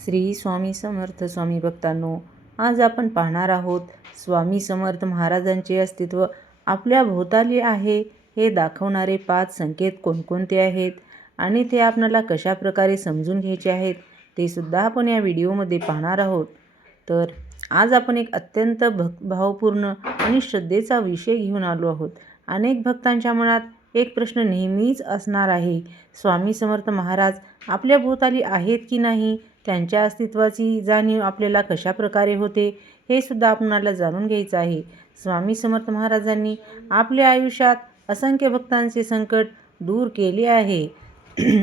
श्री स्वामी समर्थ. स्वामी भक्तांनो, आज आपण पाहणार आहोत स्वामी समर्थ महाराजांचे अस्तित्व आपल्या भोवताली आहे हे दाखवणारे 5 संकेत कोणकोणते आहेत आणि ते आपल्याला कशा प्रकारे समजून घ्यायचे आहेत ते सुद्धा आपण या व्हिडिओमध्ये पाहणार आहोत. तर आज आपण एक अत्यंत भावपूर्ण आणि श्रद्धेचा विषय घेऊन आलो आहोत. अनेक भक्तांच्या मनात एक प्रश्न नेहमीच असणार आहे, स्वामी समर्थ महाराज आपल्या भोवताली आहेत की नाही, त्यांच्या अस्तित्वाची जाणीव आपल्याला कशा प्रकारे होते हे सुद्धा आपणाला जाणून घ्यायचं आहे. स्वामी समर्थ महाराजांनी आपल्या आयुष्यात असंख्य भक्तांचे संकट दूर केले आहे,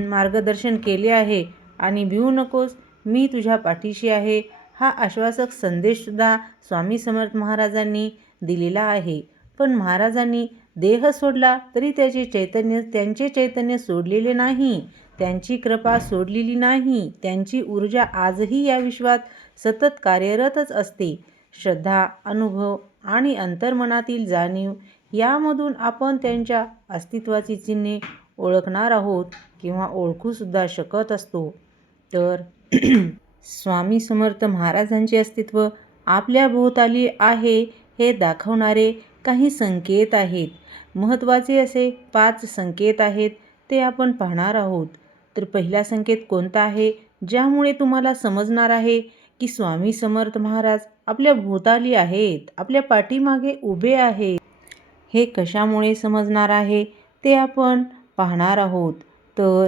मार्गदर्शन केले आहे आणि भिवू नकोस, मी तुझ्या पाठीशी आहे हा आश्वासक संदेशसुद्धा स्वामी समर्थ महाराजांनी दिलेला आहे. पण महाराजांनी देह सोडला तरी त्यांचे चैतन्य सोडलेले नाही, त्यांची कृपा सोडलेली नाही. त्यांची ऊर्जा आजही या विश्वात सतत कार्यरतच असते. श्रद्धा, अनुभव आणि अंतर्मनातील जाणीव यामधून आपण त्यांच्या अस्तित्वाची चिन्हे ओळखणार आहोत किंवा ओळखूसुद्धा शकत असतो. तर स्वामी समर्थ महाराजांचे अस्तित्व आपल्या भोवताली आहे हे दाखवणारे काही संकेत आहेत. महत्त्वाचे असे 5 संकेत आहेत, ते आपण पाहणार आहोत. तर पहिला संकेत कोणता आहे, ज्यामुळे तुम्हाला समजणार आहे की स्वामी समर्थ महाराज आपल्या भोवताली आहेत, आपल्या पाठीमागे उभे आहेत. हे कशामुळे समजणार आहे ते आपण पाहणार आहोत. तर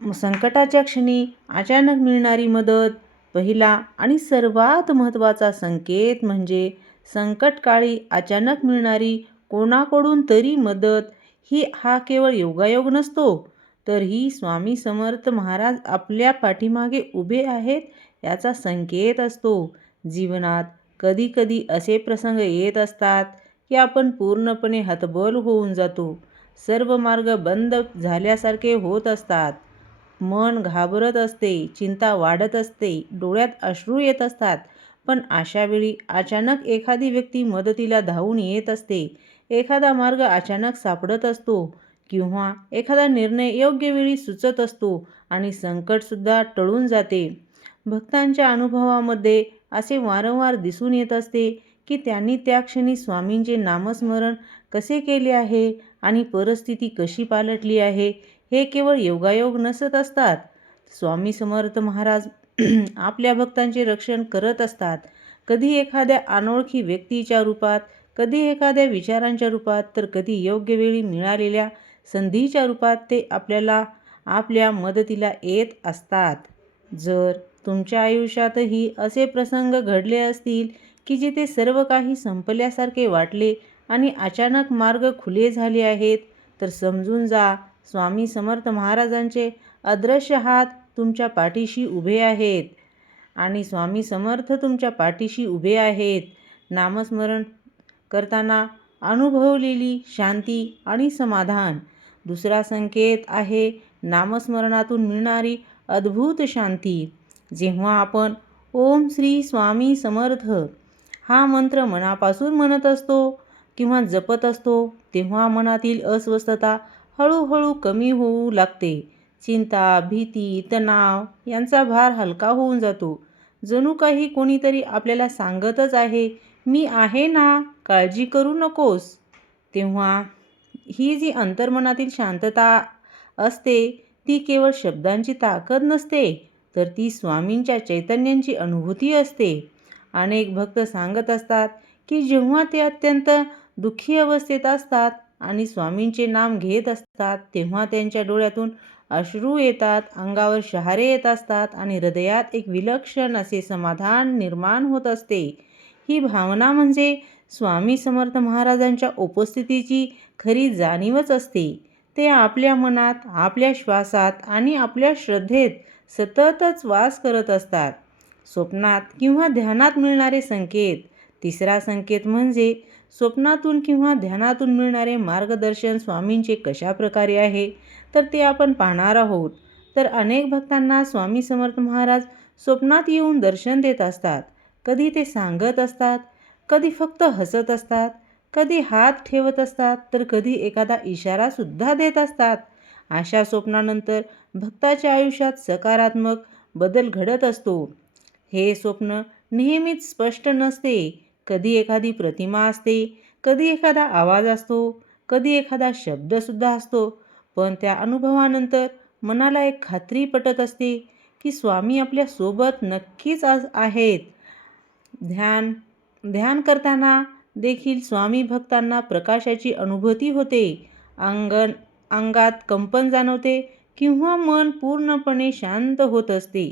संकटाच्या क्षणी अचानक मिळणारी मदत. पहिला आणि सर्वात महत्त्वाचा संकेत म्हणजे संकटकाळी अचानक मिळणारी कोणाकडून तरी मदत. हा केवळ योगायोग नसतो, तर ही स्वामी समर्थ महाराज आपल्या पाठीमागे उभे आहेत याचा संकेत असतो. जीवनात कधीकधी असे प्रसंग येत असतात की आपण पूर्णपणे हतबल होऊन जातो. सर्व मार्ग बंद झाल्यासारखे होत असतात. मन घाबरत असते, चिंता वाढत असते, डोळ्यात अश्रू येत असतात. पण अशा वेळी अचानक एखादी व्यक्ती मदतीला धावून येत असते. एखादा मार्ग अचानक सापडत असतो किंवा एखादा निर्णय योग्य वेळी सुचत असतो आणि संकटसुद्धा टळून जाते. भक्तांच्या अनुभवामध्ये असे वारंवार दिसून येत असते की त्यांनी त्या क्षणी स्वामींचे नामस्मरण कसे केले आहे आणि परिस्थिती कशी पालटली आहे. हे केवळ योगायोग नसत असतात. स्वामी समर्थ महाराज आपल्या भक्तांचे रक्षण करत असतात. कधी एखाद्या अनोळखी व्यक्तीच्या रूपात, कधी एखाद्या विचारांच्या रूपात, तर कधी योग्य वेळी मिळालेल्या संधीच्या रूपात ते आपल्या मदतीला येत असतात. जर तुमच्या आयुष्यातही असे प्रसंग घडले असतील की जिथे सर्व काही संपल्यासारखे वाटले आणि अचानक मार्ग खुले झाले आहेत, तर समजून जा, स्वामी समर्थ महाराजांचे अदृश्य हात तुमच्या पाठीशी उभे आहेत आणि स्वामी समर्थ तुमच्या पाठीशी उभे आहेत. नामस्मरण करताना अनुभवलेली शांती आणि समाधान. दुसरा संकेत आहे नामस्मरणातून मिळणारी अद्भुत शांती. जेव्हा आपण ओम श्री स्वामी समर्थ हा मंत्र मनापासून म्हणत असतो किंवा जपत असतो, तेव्हा मनातील अस्वस्थता हळूहळू कमी होऊ लागते. चिंता, भीती, तणाव यांचा भार हलका होऊन जातो. जणू काही कोणीतरी आपल्याला सांगतच आहे, मी आहे ना, काळजी करू नकोस. तेव्हा ही जी अंतर्मनातील शांतता असते ती केवळ शब्दांची ताकद नसते, तर ती स्वामींच्या चैतन्याची अनुभूती असते. अनेक भक्त सांगत असतात की जेव्हा ते अत्यंत दुःखी अवस्थेत असतात आणि स्वामींचे नाम घेत असतात, तेव्हा त्यांच्या डोळ्यातून अश्रू येतात, अंगावर शहारे येत असतात आणि हृदयात एक विलक्षण असे समाधान निर्माण होत असते. ही भावना म्हणजे स्वामी समर्थ महाराजांच्या उपस्थितीची खरी जाणीवच असते. ते आपल्या मनात, आपल्या श्वासात आणि आपल्या श्रद्धेत सततच वास करत असतात. स्वप्नात किंवा ध्यानात मिळणारे संकेत. तिसरा संकेत म्हणजे स्वप्नातून किंवा ध्यानातून मिळणारे मार्गदर्शन स्वामींचे कशा प्रकारे आहे, तर ते आपण पाहणार आहोत. तर अनेक भक्तांना स्वामी समर्थ महाराज स्वप्नात येऊन दर्शन देत असतात. कधी ते सांगत असतात, कधी फक्त हसत असतात, कधी हात ठेवत असतात, तर कधी एखादा इशारासुद्धा देत असतात. अशा स्वप्नानंतर भक्ताच्या आयुष्यात सकारात्मक बदल घडत असतो. हे स्वप्न नेहमीच स्पष्ट नसते. कधी एखादी प्रतिमा असते, कधी एखादा आवाज असतो, कधी एखादा शब्दसुद्धा असतो. पण त्या अनुभवानंतर मनाला एक खात्री पटत असते की स्वामी आपल्या सोबत नक्कीच आहेत. ध्यान ध्यान करताना देखील स्वामी भक्तांना प्रकाशाची अनुभूती होते. अंगात कंपन जाणवते किंवा मन पूर्णपणे शांत होत असते.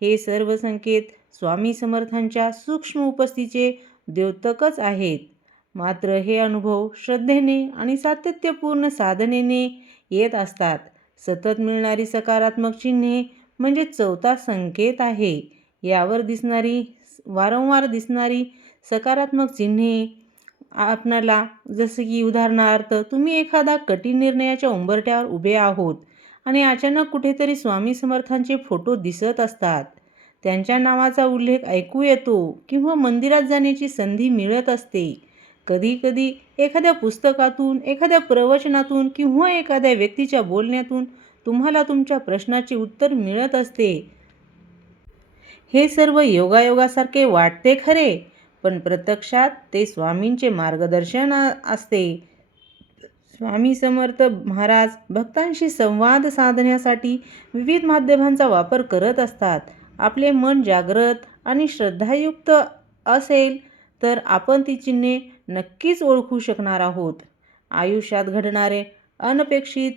हे सर्व संकेत स्वामी समर्थांच्या सूक्ष्म उपस्थितीचे द्योतकच आहेत. मात्र हे अनुभव श्रद्धेने आणि सातत्यपूर्ण साधनेने येत असतात. सतत मिळणारी सकारात्मक चिन्हे म्हणजे चौथा संकेत आहे. यावर वारंवार दिसणारी सकारात्मक चिन्हे आपणाला, जसं की उदाहरणार्थ तुम्ही एखादा कठीण निर्णयाच्या उंबरठ्यावर उभे आहोत आणि अचानक कुठेतरी स्वामी समर्थांचे फोटो दिसत असतात. त्यांच्या नावाचा उल्लेख ऐकू येतो किंवा मंदिरात जाण्याची संधी मिळत असते. कधीकधी एखाद्या पुस्तकातून, एखाद्या प्रवचनातून किंवा एखाद्या व्यक्तीच्या बोलण्यातून तुम्हाला तुमच्या प्रश्नाचे उत्तर मिळत असते. हे सर्व योगायोगासारखे वाटते खरे, पण प्रत्यक्षात ते स्वामींचे मार्गदर्शन असते. स्वामी समर्थ महाराज भक्तांशी संवाद साधण्यासाठी विविध माध्यमांचा वापर करत असतात. आपले मन जागृत आणि श्रद्धायुक्त असेल तर आपण ती चिन्हे नक्कीच ओळखू शकणार आहोत. आयुष्यात घडणारे अनपेक्षित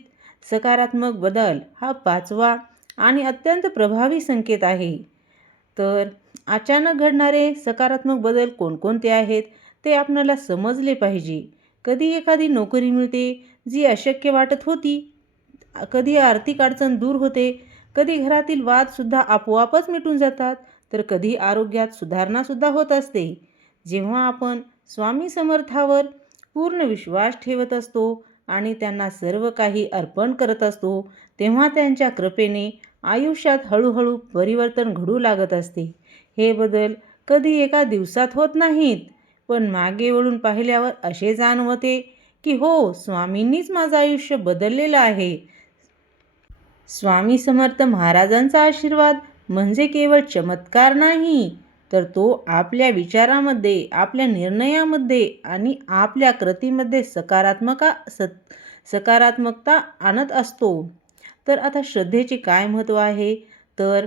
सकारात्मक बदल हा पाचवा आणि अत्यंत प्रभावी संकेत आहे. तर अचानक घडणारे सकारात्मक बदल कोणकोणते आहेत ते आपल्याला समजले पाहिजे. कधी एखादी नोकरी मिळते जी अशक्य वाटत होती, कधी आर्थिक अडचण दूर होते, कधी घरातील वादसुद्धा आपोआपच मिटून जातात, तर कधी आरोग्यात सुधारणासुद्धा होत असते. जेव्हा आपण स्वामी समर्थावर पूर्ण विश्वास ठेवत असतो आणि त्यांना सर्व काही अर्पण करत असतो, तेव्हा त्यांच्या कृपेने आयुष्यात हळूहळू परिवर्तन घडू लागत असते. हे बदल कधी एका दिवसात होत नाहीत, पण मागे वळून पाहिल्यावर असे जाणवते की हो, स्वामींनीच माझं आयुष्य बदललेलं आहे. स्वामी समर्थ महाराजांचा आशीर्वाद म्हणजे केवळ चमत्कार नाही, तर तो आपल्या विचारामध्ये, आपल्या निर्णयामध्ये आणि आपल्या कृतीमध्ये सकारात्मकता आणत असतो. तर आता श्रद्धेचे काय महत्त्व आहे? तर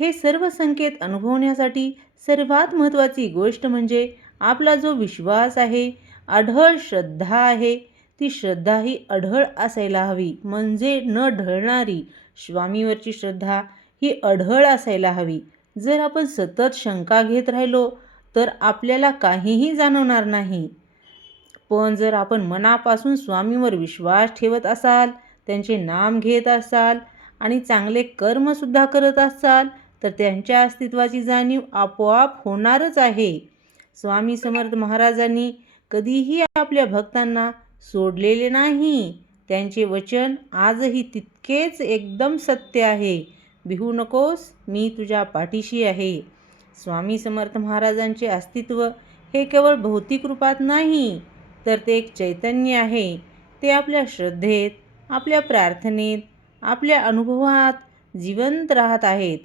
हे सर्व संकेत अनुभवण्यासाठी सर्वात महत्त्वाची गोष्ट म्हणजे आपला जो विश्वास आहे, अढळ श्रद्धा आहे, ती श्रद्धा ही अढळ असायला हवी, म्हणजे न ढळणारी. स्वामीवरची श्रद्धा ही अढळ असायला हवी. जर आपण सतत शंका घेत राहिलो तर आपल्याला काहीही जाणवणार नाही. पण जर आपण मनापासून स्वामींवर विश्वास ठेवत असाल, त्यांचे नाम घेत असाल आणि चांगले कर्मसुद्धा करत असाल, तर त्यांच्या अस्तित्वाची जाणीव आपोआप होणारच आहे. स्वामी समर्थ महाराजांनी कधीही आपल्या भक्तांना सोडलेले नाही. त्यांचे वचन आजही तितकेच एकदम सत्य आहे. भिवू नकोस, मी तुझ्या पाठीशी आहे. स्वामी समर्थ महाराजांचे अस्तित्व हे केवळ भौतिक रूपात नाही, तर ते एक चैतन्य आहे. ते आपल्या श्रद्धेत, आपल्या प्रार्थनेत, आपल्या अनुभवात जिवंत राहत आहेत.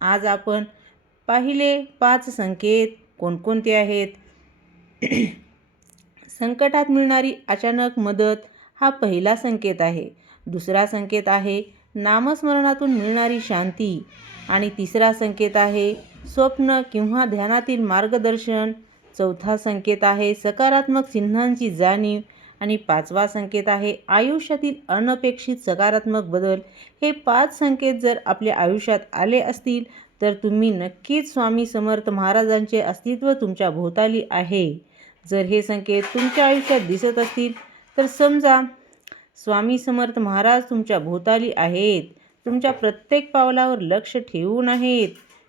आज आपण पाहिले 5 संकेत कोणकोणते आहेत? संकटात मिळणारी अचानक मदत हा पहिला संकेत आहे. दुसरा संकेत आहे नामस्मरणातून मिळणारी शांती आणि तिसरा संकेत आहे स्वप्न किंवा ध्यानातील मार्गदर्शन. चौथा संकेत आहे सकारात्मक चिन्हांची जाणीव आणि पाचवा संकेत आहे आयुष्यातील अनपेक्षित सकारात्मक बदल. हे 5 संकेत जर आपल्या आयुष्यात आले असतील तर तुम्ही नक्कीच स्वामी समर्थ महाराजांचे अस्तित्व तुमच्या भोवताली आहे. जर हे संकेत तुमच्या आयुष्यात दिसत असतील तर समजा स्वामी समर्थ महाराज तुमच्या भोवताली आहेत, तुमच्या प्रत्येक पावलावर लक्ष ठेवून आहेत.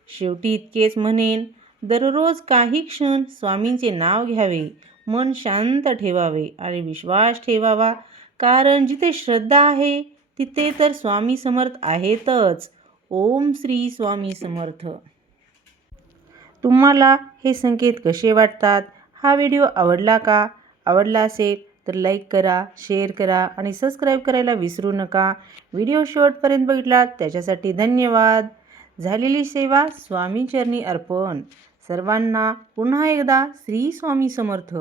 शेवटी इतकेच म्हणेन, दररोज काही क्षण स्वामींचे नाव घ्यावे, मन शांत ठेवावे आणि विश्वास ठेवावा, कारण जिथे श्रद्धा आहे तिथे तर स्वामी समर्थ आहेतच. ओम श्री स्वामी समर्थ. तुम्हाला हे संकेत कसे वाटतात? हा व्हिडिओ आवडला का? आवडला असेल तर लाईक करा, शेअर करा आणि सबस्क्राईब करायला विसरू नका. व्हिडिओ शेवटपर्यंत बघितलात त्याच्यासाठी धन्यवाद. झालेली सेवा स्वामीचरणी अर्पण. सर्वांना पुन्हा एकदा श्री स्वामी समर्थ.